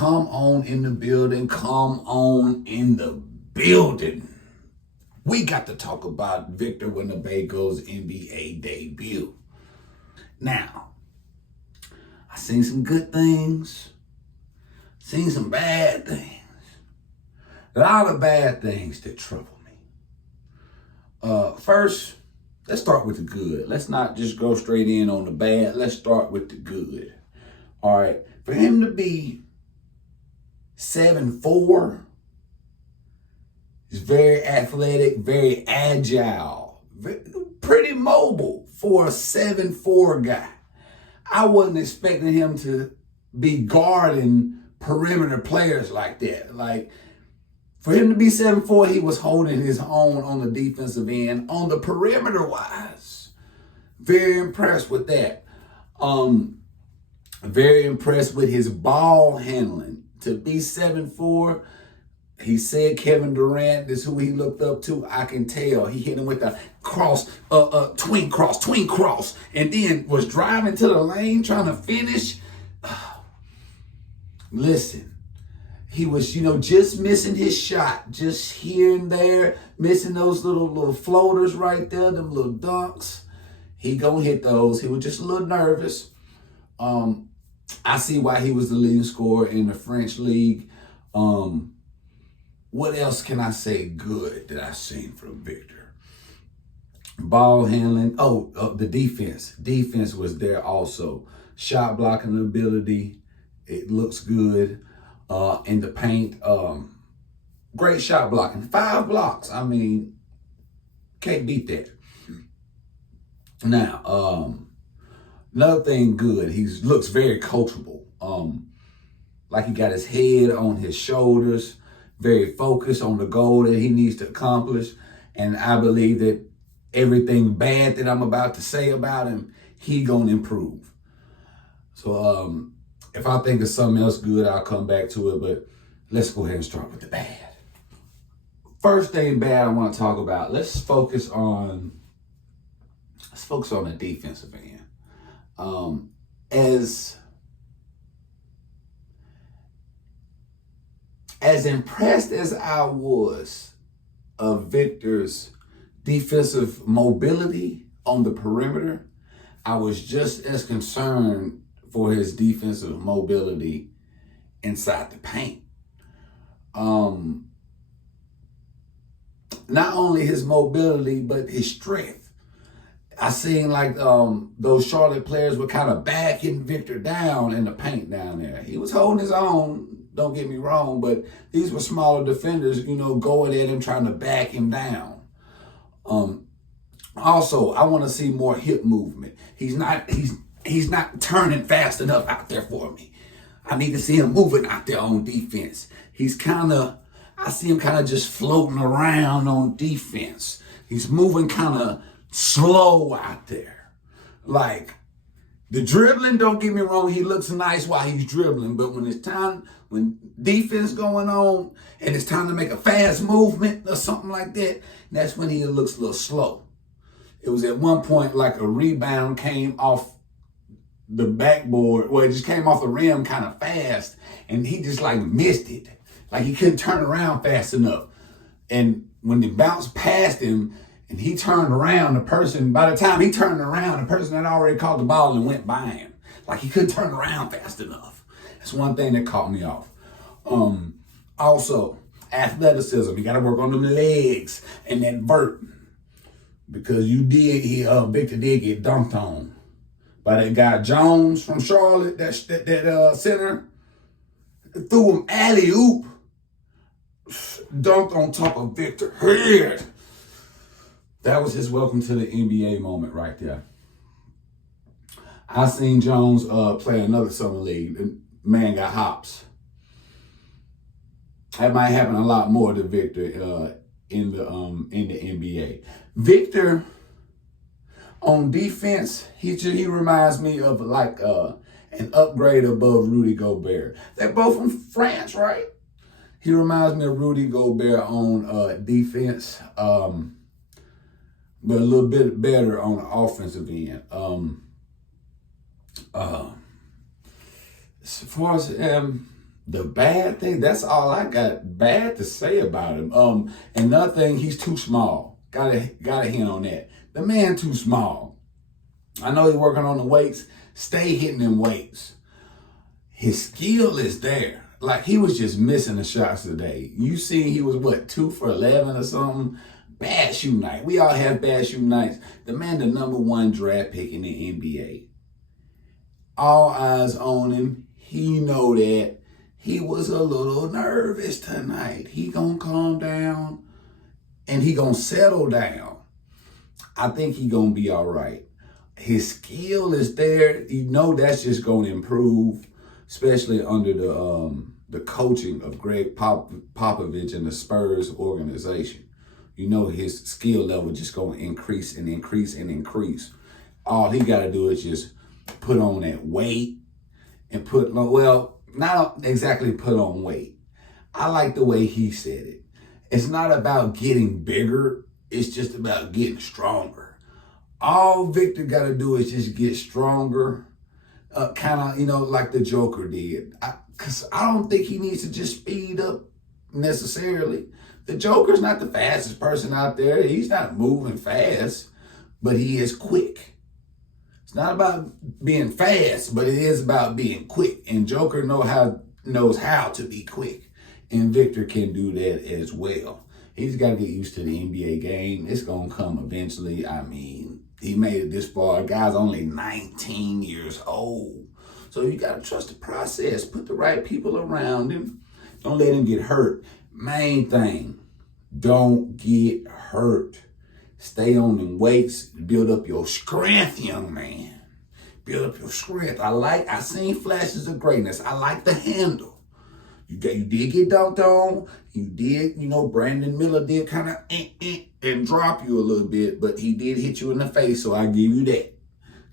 Come on in the building. Come on in the building. We got to talk about Victor Wembanyama's NBA debut. Now, I seen some good things, seen some bad things. A lot of bad things that trouble me. First, let's start with the good. Let's not just go straight in on the bad. Let's start with the good. All right, for him to be 7'4", he's very athletic, very agile, pretty mobile for a 7'4" guy. I wasn't expecting him to be guarding perimeter players like that. Like, for him to be 7'4", he was holding his own on the defensive end, on the perimeter wise. Very impressed with that. Very impressed with his ball handling. To be 7'4", he said Kevin Durant is who he looked up to. I can tell. He hit him with a tween cross, and then was driving to the lane trying to finish. Listen, he was, just missing his shot, just here and there, missing those little floaters right there, them little dunks. He gonna hit those. He was just a little nervous. I see why he was the leading scorer in the French league. What else can I say good that I've seen from Victor? Ball handling. The defense. Defense was there also. Shot blocking ability. It looks good. In the paint. Great shot blocking. 5 blocks. I mean, can't beat that. Now, another thing good, he looks very coachable. Like he got his head on his shoulders, very focused on the goal that he needs to accomplish. And I believe that everything bad that I'm about to say about him, he gonna improve. So if I think of something else good, I'll come back to it. But let's go ahead and start with the bad. First thing bad I want to talk about, let's focus on the defensive end. As impressed as I was of Victor's defensive mobility on the perimeter, I was just as concerned for his defensive mobility inside the paint. Not only his mobility, but his strength. I seen like those Charlotte players were kind of backing Victor down in the paint down there. He was holding his own, don't get me wrong, but these were smaller defenders, going at him, trying to back him down. Also, I want to see more hip movement. He's not turning fast enough out there for me. I need to see him moving out there on defense. I see him kind of just floating around on defense. He's moving kind of slow out there. Like, the dribbling, don't get me wrong, he looks nice while he's dribbling, but when defense going on and it's time to make a fast movement or something like that, that's when he looks a little slow. It was at one point like a rebound came off the backboard, it just came off the rim kind of fast, and he just like missed it. Like he couldn't turn around fast enough. And when it bounced past him, and he turned around, by the time he turned around, the person had already caught the ball and went by him. Like he couldn't turn around fast enough. That's one thing that caught me off. Also, athleticism. You got to work on them legs and that vert. Because Victor did get dunked on by that guy Jones from Charlotte, that center. Threw him alley-oop. Dunked on top of Victor's head. That was his welcome to the NBA moment right there. I seen Jones play another summer league. The man got hops. That might happen a lot more to Victor in the NBA. Victor on defense, he reminds me of like an upgrade above Rudy Gobert. They're both from France, right? He reminds me of Rudy Gobert on defense. But a little bit better on the offensive end. As far as The bad thing, that's all I got bad to say about him. Another thing, he's too small. Gotta hint on that. The man too small. I know he's working on the weights. Stay hitting them weights. His skill is there. Like, he was just missing the shots today. You see, he was, 2 for 11 or something? Bad shoe night. We all have bad shoe nights. The man, the #1 draft pick in the NBA. All eyes on him. He know that. He was a little nervous tonight. He gonna calm down and he gonna settle down. I think he gonna be all right. His skill is there. You know that's just gonna improve, especially under the coaching of Greg Popovich and the Spurs organization. You know his skill level just gonna increase and increase and increase. All he gotta do is just put on that weight and not exactly put on weight. I like the way he said it. It's not about getting bigger. It's just about getting stronger. All Victor got to do is just get stronger, kind of, like the Joker did. Because I don't think he needs to just speed up necessarily. The Joker's not the fastest person out there. He's not moving fast, but he is quick. It's not about being fast, but it is about being quick. And Joker knows how to be quick. And Victor can do that as well. He's got to get used to the NBA game. It's going to come eventually. I mean, he made it this far. Guy's only 19 years old. So you got to trust the process. Put the right people around him. Don't let him get hurt. Main thing, don't get hurt. Stay on them weights. Build up your strength, young man. Build up your strength. I seen flashes of greatness. I like the handle. You did get dunked on. You did, Brandon Miller did kind of and drop you a little bit, but he did hit you in the face, so I give you that.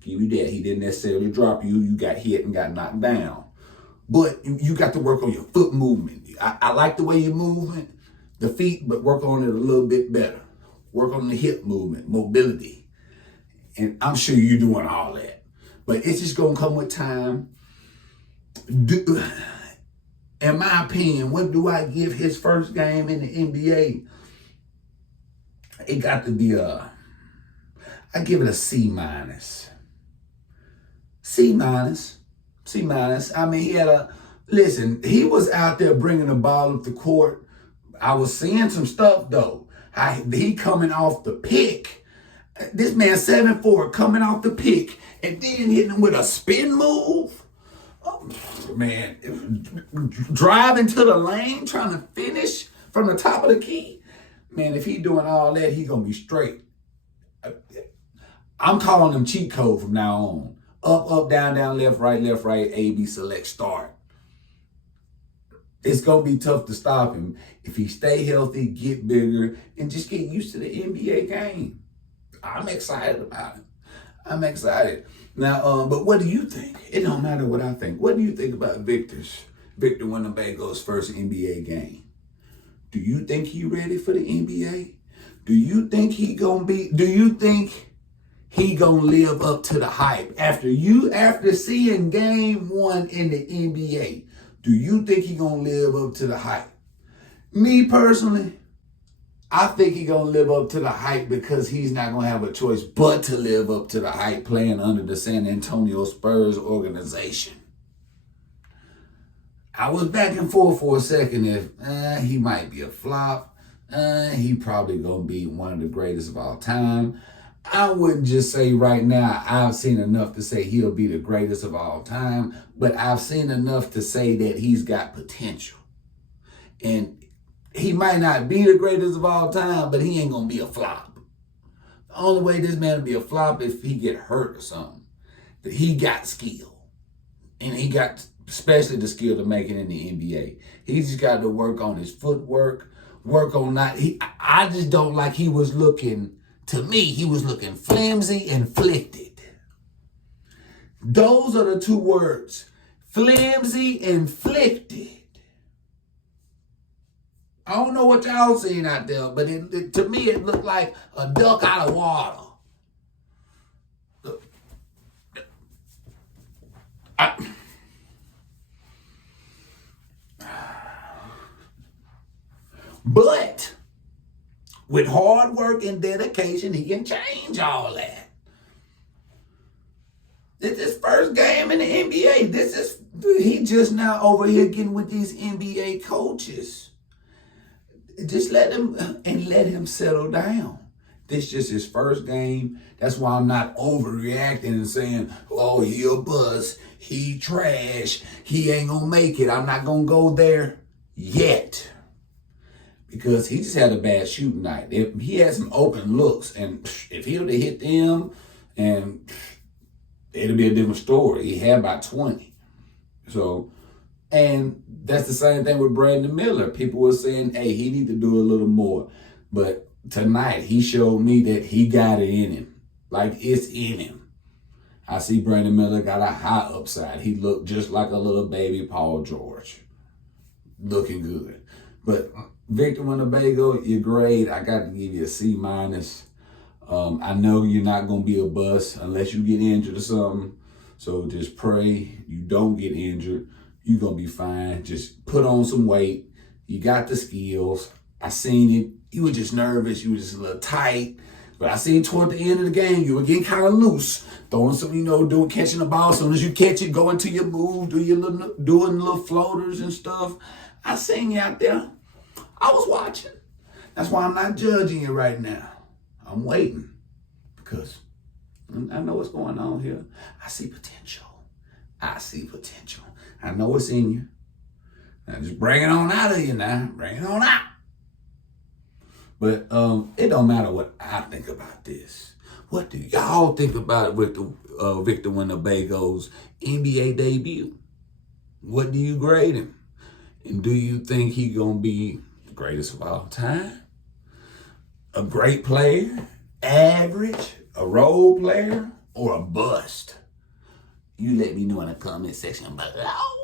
He didn't necessarily drop you. You got hit and got knocked down. But you got to work on your foot movement. I like the way you're moving the feet, but work on it a little bit better. Work on the hip movement, mobility. And I'm sure you're doing all that. But it's just going to come with time. In my opinion, what do I give his first game in the NBA? It got to be I give it a C-. C-. I mean, he was out there bringing the ball up the court. I was seeing some stuff, though. He coming off the pick. This man 7'4" coming off the pick and then hitting him with a spin move. Oh, man, driving to the lane, trying to finish from the top of the key. Man, if he doing all that, he gonna be straight. I'm calling him cheat code from now on. Up, down, left, right, A, B, select, start. It's going to be tough to stop him if he stay healthy, get bigger, and just get used to the NBA game. I'm excited about it. I'm excited. Now, but what do you think? It don't matter what I think. What do you think about Victor Wembanyama's first NBA game? Do you think he ready for the NBA? Do you think he gonna live up to the hype after seeing game 1 in the NBA? Do you think he gonna live up to the hype? Me personally, I think he gonna live up to the hype because he's not gonna have a choice but to live up to the hype playing under the San Antonio Spurs organization. I was back and forth for a second if he might be a flop. He probably gonna be one of the greatest of all time. I wouldn't just say right now I've seen enough to say he'll be the greatest of all time, but I've seen enough to say that he's got potential. And he might not be the greatest of all time, but he ain't going to be a flop. The only way this man will be a flop is if he get hurt or something. That he got skill. And he got especially the skill to make it in the NBA. He just got to work on his footwork, I just don't like he was looking... To me, he was looking flimsy and flicted. Those are the two words. Flimsy and flicted. I don't know what y'all seeing out there, but to me, it looked like a duck out of water. But with hard work and dedication, he can change all that. This is his first game in the NBA. He just now over here getting with these NBA coaches. Just let him settle down. This is just his first game. That's why I'm not overreacting and saying, oh, he a bust, he trash, he ain't gonna make it. I'm not gonna go there yet. Because he just had a bad shooting night. If he had some open looks, and if he would have hit them, and it'll be a different story. He had about 20. So, and that's the same thing with Brandon Miller. People were saying, hey, he need to do a little more. But tonight, he showed me that he got it in him. Like, it's in him. I see Brandon Miller got a high upside. He looked just like a little baby Paul George. Looking good. But Victor Winnebago, your grade, I got to give you a C-. I know you're not going to be a bust unless you get injured or something. So just pray you don't get injured. You're going to be fine. Just put on some weight. You got the skills. I seen it. You were just nervous. You were just a little tight. But I seen toward the end of the game, you were getting kind of loose. Throwing some, catching the ball. As soon as you catch it, go into your move, doing little floaters and stuff. I seen you out there. I was watching. That's why I'm not judging you right now. I'm waiting because I know what's going on here. I see potential. I know it's in you. Now just bring it on out of you now. Bring it on out. But it don't matter what I think about this. What do y'all think about it with the Victor Winnebago's NBA debut? What do you grade him? And do you think he gonna be the greatest of all time? A great player, average, a role player, or a bust? You let me know in the comment section below.